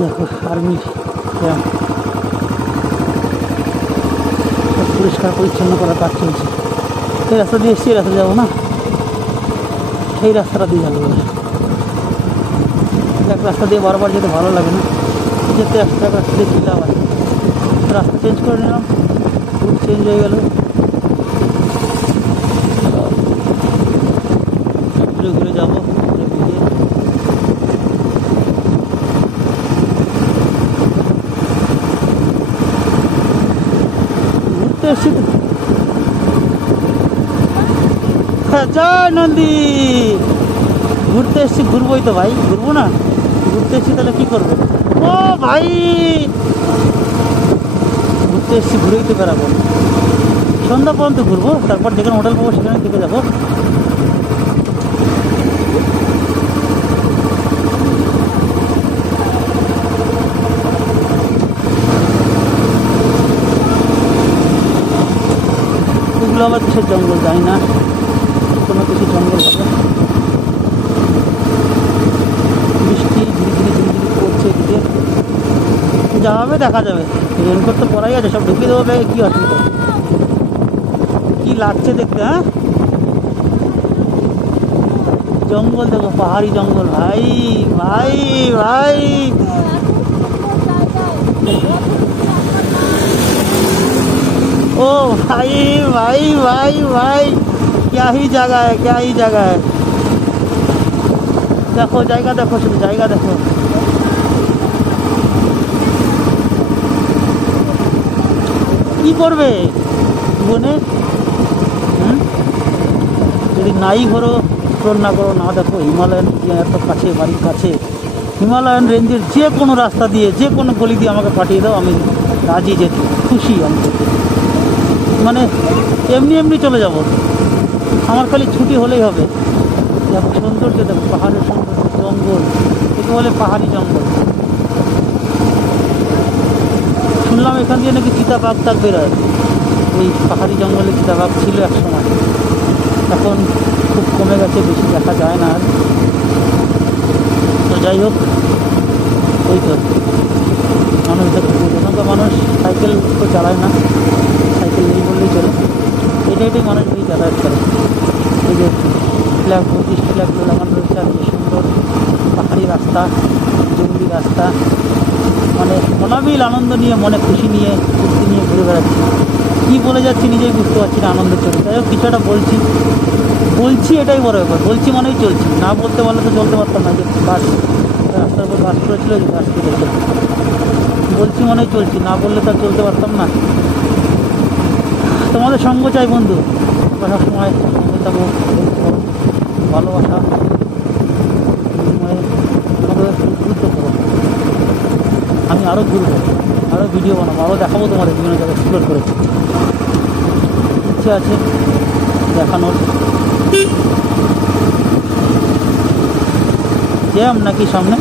দেখো army camp, পরিষ্কার পরিচ্ছন্ন করার কাজ চলছে। এই রাস্তা দিয়ে এসছি, এই রাস্তা যাবো না, সেই রাস্তাটা দিয়ে যাবো। এক রাস্তা দিয়ে বারবার যেতে ভালো লাগে না, যেতে একটা রাস্তা দিয়ে যেতে আবার রাস্তা চেঞ্জ করে নিলাম, রুট চেঞ্জ হয়ে গেল। ঘুরে ঘুরে যাবো, ঘুরে ঘুরে ঘুরতে এসছি তো। জয় নন্দী, ঘুরতে এসছি, ঘুরবোই তো ভাই, ঘুরবো না? ঘুরতে এসছি তাহলে কি করবো? ও ভাই, ঘুরতে এসছি, ঘুরেই তো বেড়াবো, সন্ধ্যা পর্যন্ত ঘুরবো, তারপর যেখানে হোটেল পাবো সেখানে থেকে যাবো। এগুলো আবার কিসের জঙ্গল জানি না, কোনো কিছু জঙ্গল হবে। বৃষ্টি ধীরে ধীরে ধীরে ধীরে পড়ছে, এদিকে যা হবে দেখা যাবে। রেনকোট তো পরাই আছে, সব ঢুকিয়ে দেবো ব্যাগে, কী অসুবিধা? কী লাগছে দেখতে? হ্যাঁ, জঙ্গল দেখো, পাহাড়ি জঙ্গল ভাই ভাই ভাই। ओ भाई भाई भाई भाई, क्या ही जगह है, क्या ही जगह है। देखो जाएगा, देखो शुरू जाएगा, देखो কি করবে জীবনে, যদি নাই ঘোরো, এক্সপ্লোর না করো, না দেখো হিমালয়ান এত কাছে, বাড়ির কাছে, হিমালয়ান রেঞ্জের যে কোনো রাস্তা দিয়ে, যে কোনো গলি দিয়ে আমাকে পাঠিয়ে দাও, আমি রাজি যেতে, খুশি আমি যেতে। মানে এমনি এমনি চলে যাব, আমার খালি ছুটি হলেই হবে। দেখো সৌন্দর্য, দেখো পাহাড়ের সৌন্দর্য, জঙ্গল, একে বলে পাহাড়ি জঙ্গল। শুনলাম এখান দিয়ে নাকি চিতাবাঘ টাক বেরোয়, এই পাহাড়ি জঙ্গলে চিতাবাঘ ছিল এক সময়, এখন খুব কমে গেছে, বেশি দেখা যায় না আর। তো যাই হোক, ওই তো মানুষ দেখতে, এখন তো মানুষ সাইকেল তো চালায় না, সাইকেল নেই বললেই চলে, হেঁটে হেঁটেই মানুষ এই যাতায়াত করে। এই যে ফ্ল্যাগ, বুদ্ধিস্ট ফ্ল্যাগগুলো লাগানো রয়েছে, আর যে সুন্দর পাহাড়ি রাস্তা, জঙ্গলি রাস্তা, মানে অনাবিল আনন্দ নিয়ে, মনে খুশি নিয়ে, ফুর্তি নিয়ে ঘুরে বেড়াচ্ছি। কী বলে যাচ্ছি নিজেই বুঝতে পারছি না, আনন্দের চলে। যাই হোক, কিছু একটা বলছি, এটাই বড় ব্যাপার। বলছি মানেই চলছি, না বলতে পারলে তো চলতে পারতাম না। যে বাস, রাস্তার উপর বাস করেছিল, যে বাস থেকে বলছি মনেই চলছি, না বললে তো আর চলতে পারতাম না। তোমাদের সঙ্গ চাই বন্ধু, সব সময় সঙ্গে থাকো, ভালোবাসা, আমাকে গুরুত্ব করো। আমি আরও ঘুরবো, আরও ভিডিও বানাবো, আরও দেখাবো তোমাদের বিভিন্ন জায়গায় এক্সপ্লোর করেছি, ইচ্ছে আছে দেখানোর। জ্যাম নাকি সামনে?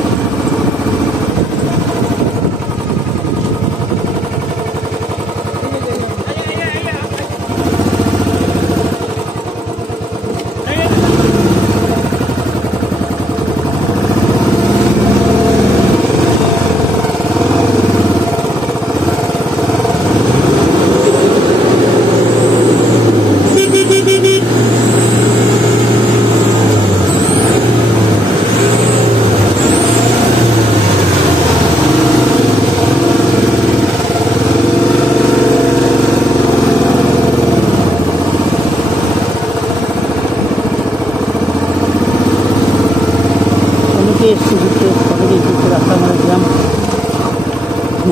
এসছি ঘুরতে, অনেকেই ঘুরতে, রাস্তার মধ্যে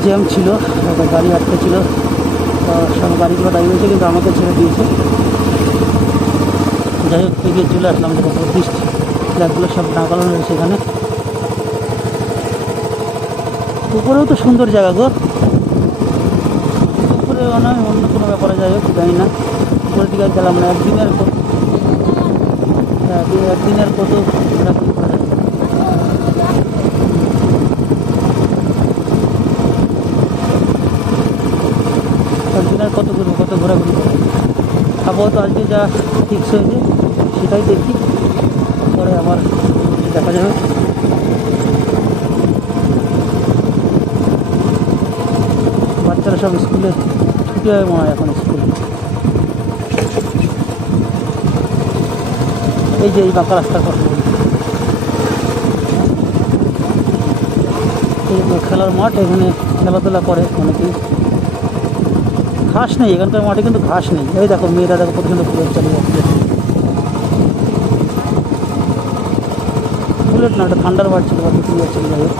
জ্যাম ছিল, গাড়ি আটকে ছিল, সব গাড়িগুলো দাঁড়িয়ে রয়েছে, কিন্তু আমাকে ছেড়ে দিয়েছে। যাই হোক, এগিয়ে চলে আসলাম, দেখো বুদ্ধিস্ট ফ্ল্যাগগুলো সব টাঙানো রয়েছে এখানে। উপরেও তো সুন্দর জায়গা গো, উপরে নয় অন্য কোনো ব্যাপারে, যাই হোক জানি না, উপরের দিকে গেলাম না। একদিনের কত ঘোরাঘুরি করা যায়। একদিনের কত ঘুরবো, কত ঘোরাঘুরি করে। আবহাওয়া তো আজকে যা ফিক্স হয়েছে সেটাই দেখি, পরে আবার দেখা যাবে। সব স্কুলে ছুটি হয় মনে হয় এখন স্কুল। এই যে এই বাঁকা রাস্তার কথা বলি, এই খেলার মাঠ, এখানে খেলাধুলা করে অনেকেই। ঘাস নেই এখানকার মাঠে, কিন্তু ঘাস নেই। এই দেখো মেয়েরা দেখো কত সুন্দর বুলেট চালিয়ে যাচ্ছে। বুলেট না, ওটা থান্ডারবার্ড ছিল বা কিছু যাচ্ছিল, যাই হোক।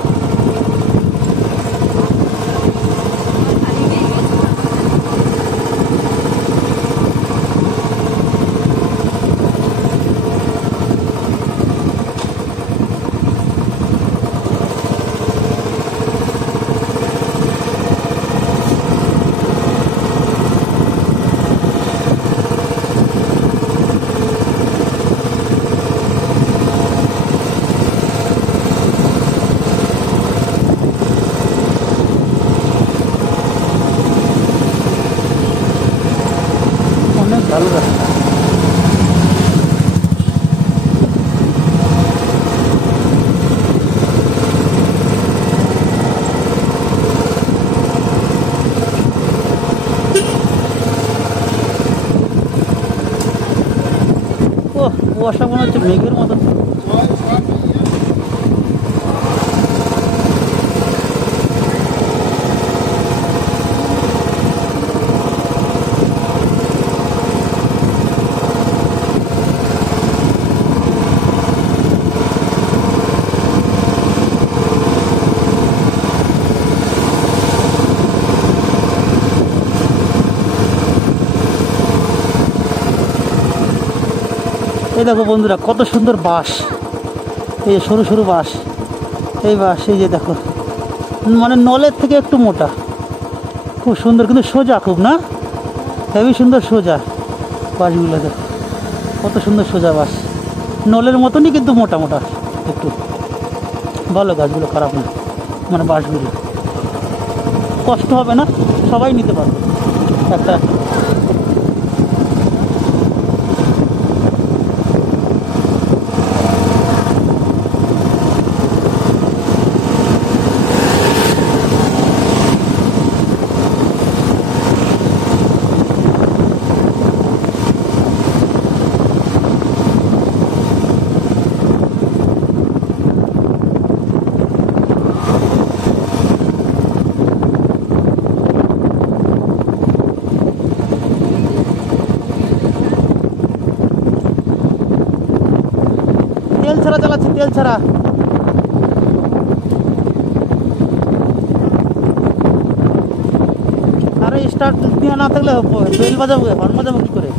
অনেক ভালো রাস্তা। ও কুয়াশা মনে হচ্ছে মেঘের মতো। এই দেখো বন্ধুরা কত সুন্দর বাঁশ, এই যে সরু সরু বাঁশ, এই বাঁশ, এই যে দেখো মানে নলের থেকে একটু মোটা, খুব সুন্দর কিন্তু সোজা খুব, না হেবি সুন্দর সোজা বাঁশগুলো। দেখো কত সুন্দর সোজা বাঁশ, নলের মতনই কিন্তু মোটা মোটা একটু। ভালো গাছগুলো, খারাপ না, মানে বাঁশগুলো কষ্ট হবে না, সবাই নিতে পারবে একটা। তেল ছাড়া চালাচ্ছি, তেল ছাড়া। আরে স্টার্ট দেওয়া না থাকলে বেল বাজাবো, হর্ন বাজাবো কি করে?